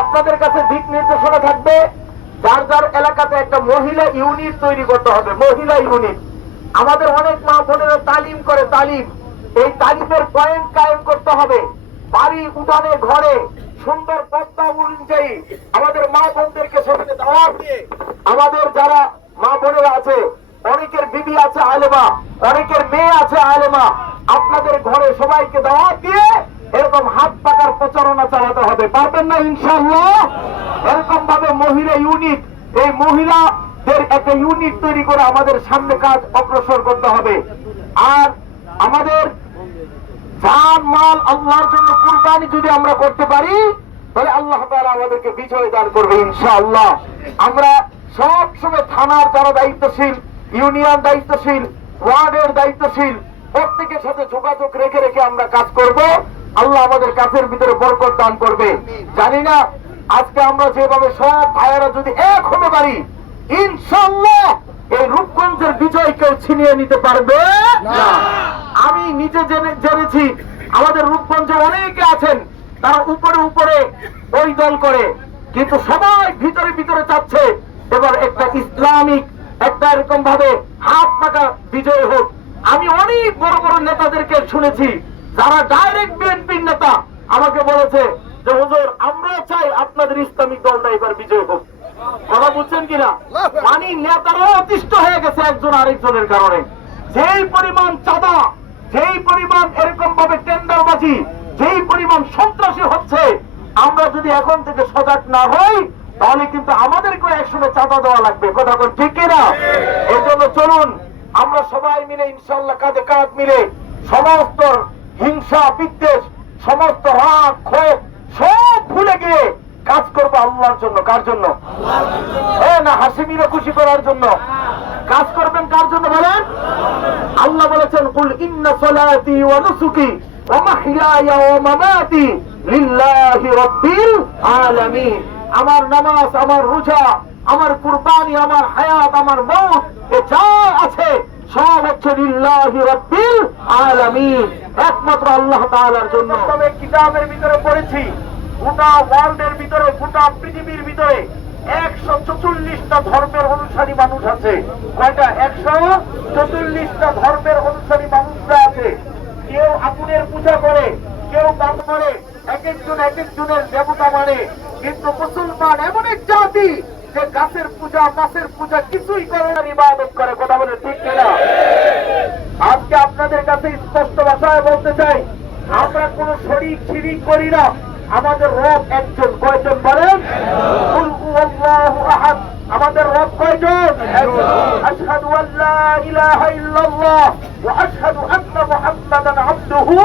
আপনাদের কাছে দিক নির্দেশনা থাকবে, যার যার এলাকাতে একটা মহিলা ইউনিট তৈরি করতে হবে, মহিলা ইউনিট। আমাদের অনেক মা বোনেরা তালিম করে তালিম। এই তালিমের পয়েন্ট কায়েম করতে হবে। বাড়ি, উঠানে, ঘরে, সুন্দর পদ্মা অনুযায়ী আমাদের মা বোনদেরকে সেখানে দাওয়াত দিয়ে আমাদের যারা মা বোনেরা আছে, অনেকের বিবি আছে আলেমা, অনেকের মেয়ে আছে আলেমা, আপনাদের ঘরে সবাইকে দাওয়াত দিয়ে এরকম হাত পাকার প্রচারণা চালাতে হবে। পারবেন না ইনশাল্লাহ এরকম ভাবে মহিলা ইউনিট এই মহিলাদের একটা ইউনিট তৈরি করে আমাদের সামনে কাজ অগ্রসর করতে হবে। আর আমাদের মাল আল্লাহর জন্য কুরবানি যদি আমরা করতে পারি, তাহলে আল্লাহ তাআলা আমাদেরকে বিজয় দান করবে, ইনশাআল্লাহ। আমরা সব সময় থানার যারা দায়িত্বশীল, ইউনিয়ন দায়িত্বশীল, ওয়ার্ডের দায়িত্বশীল, প্রত্যেকের সাথে যোগাযোগ রেখে রেখে আমরা কাজ করব। আল্লাহ আমাদের কাজের ভিতরে বরকত দান করবে। জানি না আজকে আমরা যেভাবে সব ভাইয়েরা যদি এক হতে পারি ইনশাআল্লাহ এই রূপগঞ্জের বিজয় কেউ ছিনিয়ে নিতে পারবে? আমি নিজে জেনে জেনেছি আমাদের রূপগঞ্জে অনেকে আছেন তারা উপরে উপরে ওই দল করে কিন্তু সবাই ভিতরে ভিতরে চাচ্ছে এবার একটা ইসলামিক একটা এরকম ভাবে হাত পাকা বিজয় হোক। আমি অনেক বড় বড় নেতাদেরকে শুনেছি যারা ডাইরেক্ট বিএনপির নেতা, আমাকে বলেছে যে, হুজুর, আমরা চাই আপনাদের ইসলামিক দলটা এবার বিজয় হোক। কথা বুঝছেন কিনা? মানে নেতারাও অতিষ্ঠ হয়ে গেছে একজন আরেকজনের কারণে। যেই পরিমাণ চাঁদা, যেই পরিমাণ এরকম ভাবে টেন্ডারবাজি, যেই পরিমাণ সন্ত্রাসী হচ্ছে, আমরা যদি এখন থেকে সজাগ না হই, তাহলে কিন্তু আমাদেরকেও একসময় চাঁদা দেওয়া লাগবে। কথা কোন ঠিক কিনা? এই জন্য চলুন, আমরা সবাই মিলে ইনশাল্লাহ কাঁধে কাঁধ মিলে সমস্ত হিংসা, বিদ্বেষ, সমস্ত রাগ, ক্ষোভ, সব ভুলে গিয়ে কাজ করব আল্লাহর জন্য। কার জন্য? না হাসিমিরে খুশি করার জন্য। কাজ করবেন কার জন্য বলেন? আল্লাহ বলেছেন, কুল ইন্না সালাতি ওয়া নুসুকি ওয়া মাহইয়ায়া ওয়া মামাতি লিল্লাহি রাব্বিল আলামিন। আমার নামাজ, আমার রোজা, আমার কুরবানি, আমার হায়াত, আমার মৌত এ যা আছে সব হচ্ছে লিল্লাহি রাব্বিল আলামিন। একমাত্র আল্লাহ জন্য। তবে কিতাবের ভিতরে পড়েছি, গোটা ওয়ার্ল্ডের ভিতরে, গোটা পৃথিবীর ভিতরে একশো ধর্মের অনুসারী মানুষ আছে। কয়টা? একশো ধর্মের অনুসারী মানুষরা আছে। কেউ আগুনের পূজা করে, কেউ দান করে, এক একজন এক একজনের দেবতা মানে। কিন্তু মুসলমান এমন এক জাতি যে গাছের পূজা, মাছের পূজা কিছুই করে না, ইবাদত করে। কথা বলে ঠিক কিনা? আজকে আপনাদের কাছে স্পষ্ট ভাষায় বলতে চাই আমরা কোন শরীর শিরিক করি না। আমাদের রব একজন। কয়জন বলেন? আমাদের রব কয়জন? আশহাদু আল্লা ইলাহা ইল্লাল্লাহ ওয়া আশহাদু আন্না মুহাম্মাদান আবদুহু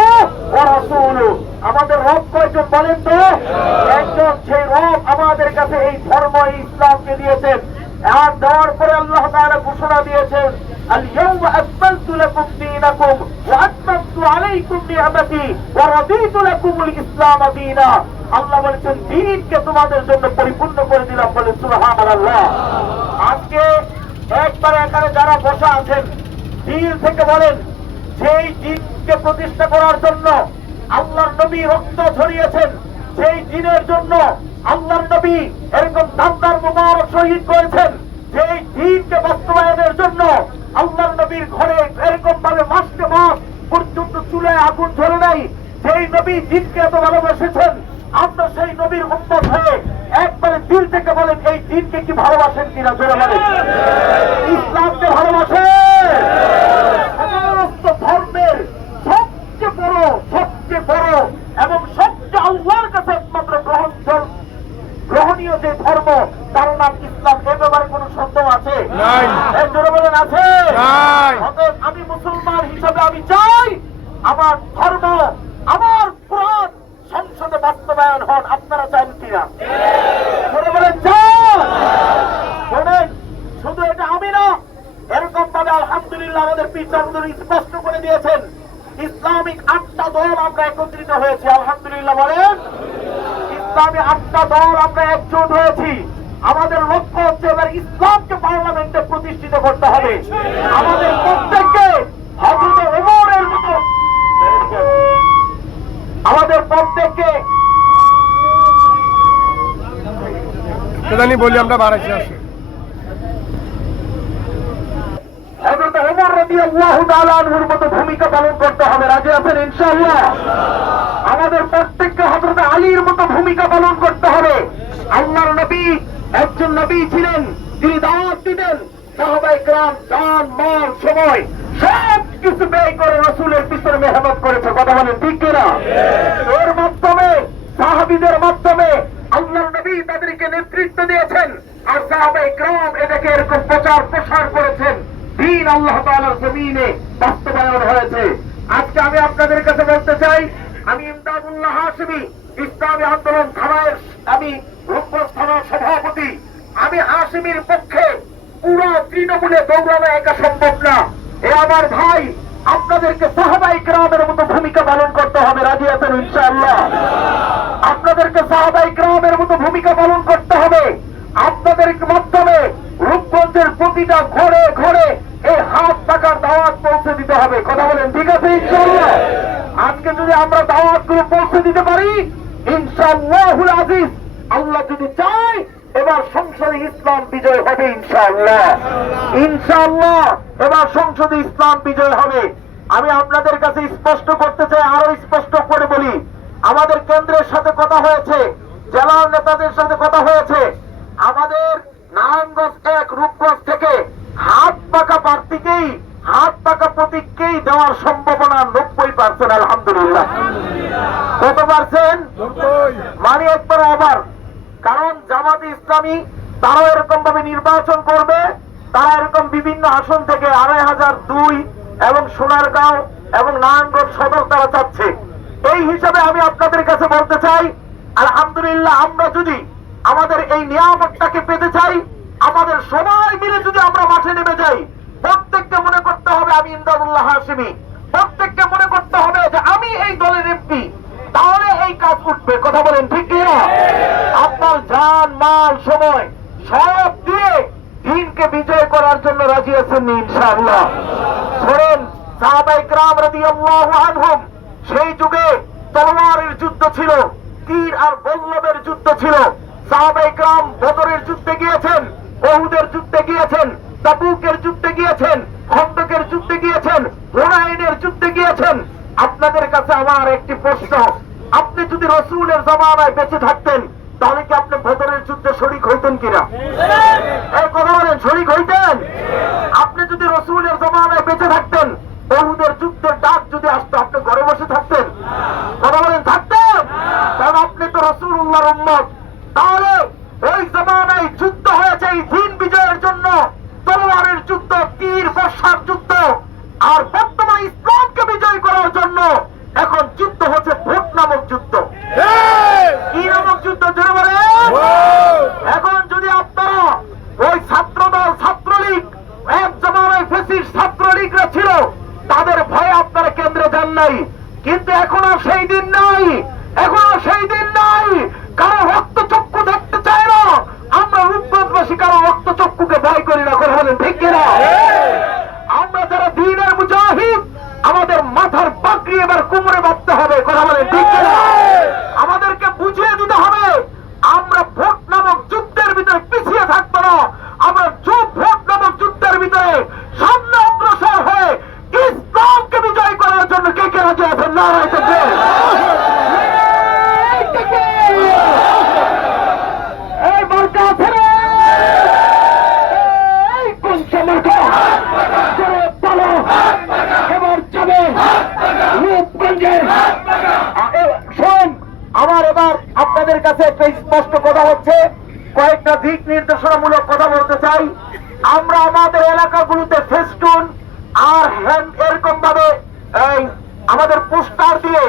ওয়া রাসূলুহু। আমাদের রব কয়জন বলেন তো? একজন। সেই রব আমাদের কাছে এই ধর্ম ইসলামকে দিয়েছেন। আর দেওয়ার পরে আল্লাহ তাআলা ঘোষণা দিয়েছেন ইসলাম বলেছেন তোমাদের জন্য পরিপূর্ণ করে দিলাম বলে আজকে যারা বসা আছেন থেকে বলেন সেই প্রতিষ্ঠা করার জন্য আল্লাহর নবী রক্ত ছড়িয়েছেন সেই দিনের জন্য আল্লাহর নবী এরকম দান্দার মুবারক শহীদ করেছেন যেই দিনকে বাস্তবায়নের জন্য আল্লাহর নবীর ঘরে এরকম ভাবে মাসকে মাস পর্যন্ত চুলায় আগুন ঝরে নাই। যেই নবী দিনকে এত ভালোবাসেছেন, আমরা সেই নবীর উন্মত হয়ে একবারে দিল থেকে বলেন, এই দিনকে কি ভালোবাসেন কিনা জোরে ইসলামকে ভালোবাসেন সমস্ত ধর্মের সবচেয়ে বড় সবচেয়ে বড় এবং সবচেয়ে আল্লাহর কাছে একমাত্র গ্রহণযোগ্য গ্রহণীয় যে ধর্ম তার নাম ইসলাম এ ব্যাপারে কোন সন্দেহ আছে নাই। এর জোরে বলেন আছে নাই। অতএব আমি মুসলমান হিসাবে আমি চাই আমার ধর্ম আমার কোরআন সংসদে বাস্তবায়ন হন আপনারা চান কিনা জোরে বলেন চান শোনেন শুধু এটা আমি না এরকম ভাবে আলহামদুলিল্লাহ আমাদের পিতামদের স্পষ্ট করে দিয়েছেন ইসলামিক আটটা দল আমরা একত্রিত হয়েছি, আলহামদুলিল্লাহ বলেন। ইসলামী আটটা দল আমরা একজোট হয়েছি। আমাদের লক্ষ্য হচ্ছে এবার ইসলামকে পার্লামেন্টে প্রতিষ্ঠিত করতে হবে। আমাদের প্রত্যেককে আমাদের প্রত্যেককে বলি, আমরা বাড়াইছি আসি রাজিয়াল্লাহুর মতো ভূমিকা পালন করতে হবে? রাজি আছেন ইনশাল্লাহ আমাদের প্রত্যেককে হজরত আলীর মতো ভূমিকা পালন করতে হবে। আল্লাহর নবী, একজন নবী ছিলেন তিনি দাওয়াত দিতেন। সাহাবাই গ্রাম গান মান সময়, সব কিছু ব্যয় করে রসুলের পিছনে মেহনত করেছে। কথা বলেন ঠিক কিনা? এর মাধ্যমে, সাহাবিদের মাধ্যমে আল্লাহ নবী তাদেরকে নেতৃত্ব দিয়েছেন। আর সাহাবাই গ্রাম এটাকে এরকম প্রচার প্রসার করেছেন। দিন আল্লাহ তাআলার জমিনে বাস্তবায়ন হয়েছে। আজকে আমি আপনাদের কাছে বলতে চাই, আমি ইমদাদুল্লাহ হাশমি, ইসলামী আন্দোলন থানায় আমি রূপগঞ্জ থানার সভাপতি। আমি হাশমির পক্ষে পুরো তৃণমূলে দৌড়ানো একা সম্ভব না। এ আমার ভাই, আপনাদেরকে সাহাবাই গ্রামের মতো ভূমিকা পালন করতে হবে, রাজি আছেন ইনশাআল্লাহ? আপনাদেরকে সাহাবাই গ্রামের মতো ভূমিকা পালন করতে হবে। আপনাদের মাধ্যমে রূপগঞ্জের প্রতিটা ঘরে ঘরে এই হাত টাকার দাওয়াত পৌঁছে দিতে হবে। কথা বলেন, ঠিক আছে আজকে যদি আমরা দাওয়াতগুলো পৌঁছে দিতে পারি, ইনশাআল্লাহুল আজিজ, আল্লাহ যদি চায়, এবার সংসদে ইসলাম বিজয় হবে, ইনশাআল্লাহ। ইনশাআল্লাহ, এবার সংসদে ইসলাম বিজয় হবে। আমি আপনাদের কাছে স্পষ্ট করতে চাই, আরও স্পষ্ট করে বলি। আমাদের কেন্দ্রের সাথে কথা হয়েছে, জেলার নেতাদের সাথে কথা হয়েছে। আমাদের নারায়ণগঞ্জ এক, রূপগঞ্জ থেকে হাত পাকা প্রার্থীকেই হাত পাকা প্রতীককেই দেওয়ার সম্ভাবনা নব্বই পার্সেন্ট আলহামদুলিল্লাহ। কত পার্সেন্ট মানে একবার আবার কারণ জামাত ইসলামী তারাও এরকম ভাবে নির্বাচন করবে তারা এরকম বিভিন্ন আসন থেকে আড়াই হাজার দুই এবং সোনারগাঁও এবং নারায়ণগঞ্জ সদর তারা চাচ্ছে। এই হিসাবে আমি আপনাদের কাছে বলতে চাই আলহামদুলিল্লাহ আমরা যদি আমাদের এই নিয়ামতটাকে পেতে চাই আমাদের সবাই মিলে যদি আমরা মাঠে নেমে যাই, প্রত্যেককে মনে করতে হবে আমি ইমদাদুল্লাহ হাসিমি প্রত্যেককে মনে করতে হবে যে আমি এই দলের এমপি তাহলে এই কাজ উঠবে। কথা বলেন ঠিক আপনার জান, মাল, সময় সব দিয়ে দিনকে বিজয় করার জন্য রাজি আছেন ইনশাআল্লাহ। শোনেন সাহাবাই গ্রাম রাদিয়াল্লাহু আনহুম, সেই যুগে তলোয়ারের যুদ্ধ ছিল, তীর আর বল্লভের যুদ্ধ ছিল। সাহাবাই গ্রাম বদরের যুদ্ধে গিয়েছেন। বহুদের যুদ্ধে গিয়েছেন তাবুকের যুদ্ধে গিয়েছেন খন্দকের যুদ্ধে গিয়েছেন হুনাইনের যুদ্ধে গিয়েছেন। আপনাদের কাছে আমার একটি প্রশ্ন আপনি যদি রসুলের জমানায় বেঁচে থাকতেন তাহলে কি আপনি ভেতরের যুদ্ধে শরিক হইতেন কিনা? কথা বলেন শরিক হইতেন আপনি যদি রসুলের জমানায় বেঁচে থাকতেন বহুদের যুদ্ধের ডাক যদি আসতো আপনি ঘরে বসে থাকতেন কথা বলেন থাকতেন কারণ আপনি তো রসুল্লাহর উম্মত তাহলে ওই জমানায় যুদ্ধ হয়েছে এই দিন বিজয়ের জন্য তলোয়ারের যুদ্ধ তীর বর্ষার যুদ্ধ আর বর্তমান ইসলামকে বিজয় করার জন্য এখন যুদ্ধ হচ্ছে ভোট নামক যুদ্ধ কি নামক যুদ্ধ জোরে বলে এখন যদি আপনারা ওই ছাত্রদল ছাত্রলীগ এক জমানায় ফেসিস ছাত্রলীগরা ছিল তাদের ভয়ে আপনারা কেন্দ্রে যান নাই কিন্তু এখন আর সেই দিন নাই এখন আর সেই দিন নাই কারও রক্ত চক্ষু দেখতে চায় না আমরা রূপগঞ্জবাসী কারও রক্ত চক্ষুকে ভয় করি না কথা বলেন ঠিক কিনা আমরা যারা দিনের মুজাহিদ আমাদের মাথার পাকড়ি এবার কুমড়ে বাঁধতে হবে কথা বলেন ঠিক কিনা আমাদেরকে বুঝিয়ে দিতে হবে আমরা ভোট নামক যুদ্ধের ভিতরে পিছিয়ে থাকব না আমরা যুগ ভোট নামক যুদ্ধের ভিতরে সামনে অগ্রসর হয়ে ইসলামকে বিজয় করার জন্য কে কে রাজি আছেন না রাইতে এই মার্কা আছে রে এই কোন মার্কা জোরে বলো এবার যাবে রূপগঞ্জে শোন আমার এবার আপনাদের কাছে একটা স্পষ্ট কথা হচ্ছে কয়েকটা দিক নির্দেশনামূলক কথা বলতে চাই আমরা আমাদের এলাকাগুলোতে ফেস্টুন আর হ্যান্ড এরকম ভাবে আমাদের পোস্টার দিয়ে,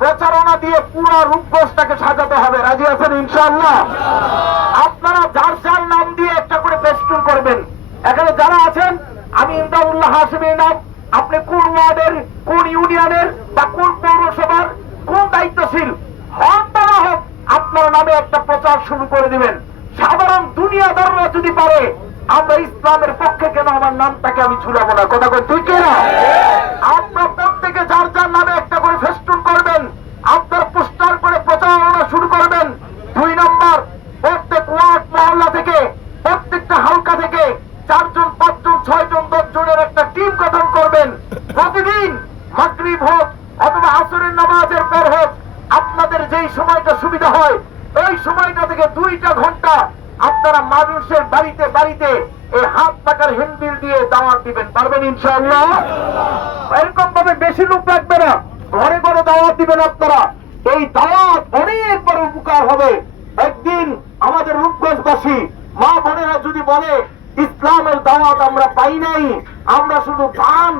প্রচারণা দিয়ে পুরো রূপগঞ্জটাকে সাজাতে হবে। রাজি আছেন ইনশাআল্লাহ? আপনারা যার যার নাম দিয়ে একটা করে ফেস্টুন করবেন। এখানে যারা আছেন, আমি ইমদাদুল্লাহ হাসিমের নাম, আপনি কোন ওয়ার্ডের, কোন ইউনিয়নের বা কোন পৌরসভার, কোন দায়িত্বশীল, হন বা না হোক আপনার নামে একটা প্রচার শুরু করে দিবেন। সাধারণ দুনিয়াদাররা যদি পারে আমরা ইসলামের পক্ষে কেন আমার নামটাকে আমি ঝুলাবো না? কথা বল তুই কেন আপনার প্রত্যেকে যার যার নামে একটা করে ফেস্টুন করবেন, আপনার পোস্টার করে প্রচারণা শুরু করবেন। দুই নম্বর, প্রত্যেক ওয়ার্ড মহল্লা থেকে, প্রত্যেকটা হালকা থেকে চারজন, পাঁচজন, ছয়জন, দশজনের একটা টিম গঠন করবেন। প্রতিদিন মাগরিব হোক অথবা আসরের নামাজের পর হোক, আপনাদের যেই সময়টা সুবিধা হয়, ওই সময়টা থেকে দুইটা ঘণ্টা আপনারা মানুষের বাড়িতে বাড়িতে এই হাত টাকার হিন্দিল দিয়ে দাওয়াত দিবেন, পারবেন ইনশাআল্লাহ? এরকম ভাবে বেশি লোক লাগবে না। ঘরে ঘরে দাওয়াত দিবেন আপনারা। এই দাওয়াত অনেক বড় উপকার হবে। একদিন আমাদের রূপগঞ্জবাসী, মা বোনেরা যদি বলে, ইসলামের দাওয়াত আমরা পাই নাই, আমরা শুধু ধান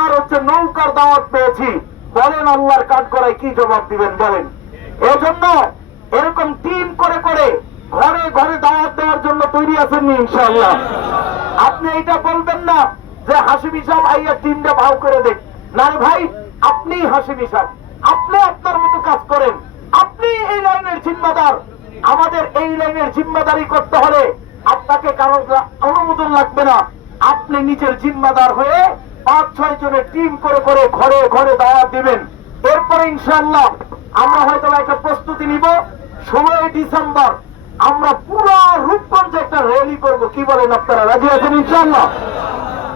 আর হচ্ছে নৌকার দাওয়াত পেয়েছি। বলেন আল্লাহর কাজ করায় কি জবাব দিবেন বলেন। এজন্য এরকম টিম করে করে ঘরে ঘরে দাওয়াত দেওয়ার জন্য তৈরি আছেন নি ইনশাআল্লাহ। আপনি এটা বলবেন না যে হাসিবি সাহেব আইয়া টিমটা ভাও করে দেখ না ভাই আপনি হাসিবি। সাহেব আপনি আপনার মতো কাজ করেন। আপনি এই লাইনের জিম্মাদার। আমাদের এই লাইনের জিম্মাদারি করতে হলে আপনাকে কারোর অনুমোদন লাগবে না। আপনি নিজের জিম্মাদার হয়ে পাঁচ, ছয় জনের টিম করে করে ঘরে ঘরে দাওয়াত দিবেন। এরপরে ইনশাআল্লাহ আমরা হয়তো একটা প্রস্তুতি নিব। ষোলোই ডিসেম্বর আমরা পুরো রূপগঞ্জে একটা র্যালি করব। কি বলেন আপনারা? রাজি আছেন ইনশাআল্লাহ?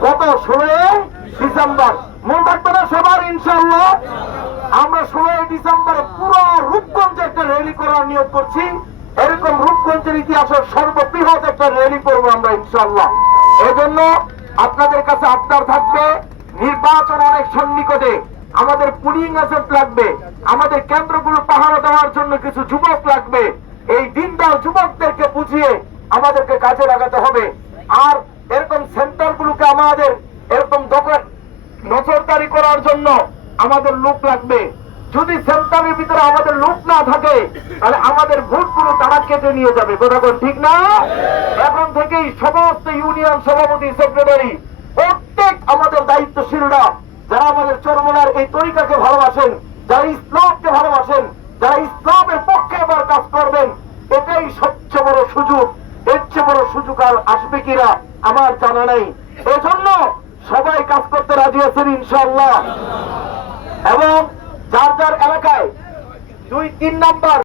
গত ষোলোই ডিসেম্বর। মনে থাকবে না সবার ইনশাআল্লাহ? আমরা ষোলোই ডিসেম্বরে পুরো রূপগঞ্জে একটা র্যালি করার নিয়োগ করছি। এরকম রূপগঞ্জের ইতিহাসের সর্ববৃহৎ একটা র্যালি করব আমরা ইনশাল্লাহ এজন্য আপনাদের কাছে আবদার থাকবে, নির্বাচন অনেক সন্নিকটে আমাদের পুলিং এজেন্ট লাগবে। আমাদের কেন্দ্রগুলো পাহারা দেওয়ার জন্য কিছু যুবক লাগবে। এই দিনদার যুবকদেরকে বুঝিয়ে আমাদেরকে কাজে লাগাতে হবে। আর এরকম সেন্টার গুলোকে আমাদের এরকম দোকান নজরদারি করার জন্য আমাদের লোক লাগবে। যদি সেন্টারের ভিতরে আমাদের লোক না থাকে, তাহলে আমাদের ভোটগুলো তারা কেটে নিয়ে যাবে। কথা কোন ঠিক না? এখন থেকেই সমস্ত ইউনিয়ন সভাপতি, সেক্রেটারি, প্রত্যেক আমাদের দায়িত্বশীলরা, যারা আমাদের চরমনার এই তরিকাকে ভালোবাসেন, যারা ইসলামকে ভালোবাসেন যারা ইসলামের পক্ষে এবার কাজ করবেন, এটাই সবচেয়ে বড় সুযোগ। এর চেয়ে বড় সুযোগ আর আসবে কিনা আমার জানা নেই। এজন্য সবাই কাজ করতে রাজি আছেন ইনশাল্লাহ এবং যার যার এলাকায় দুই, তিন নাম্বার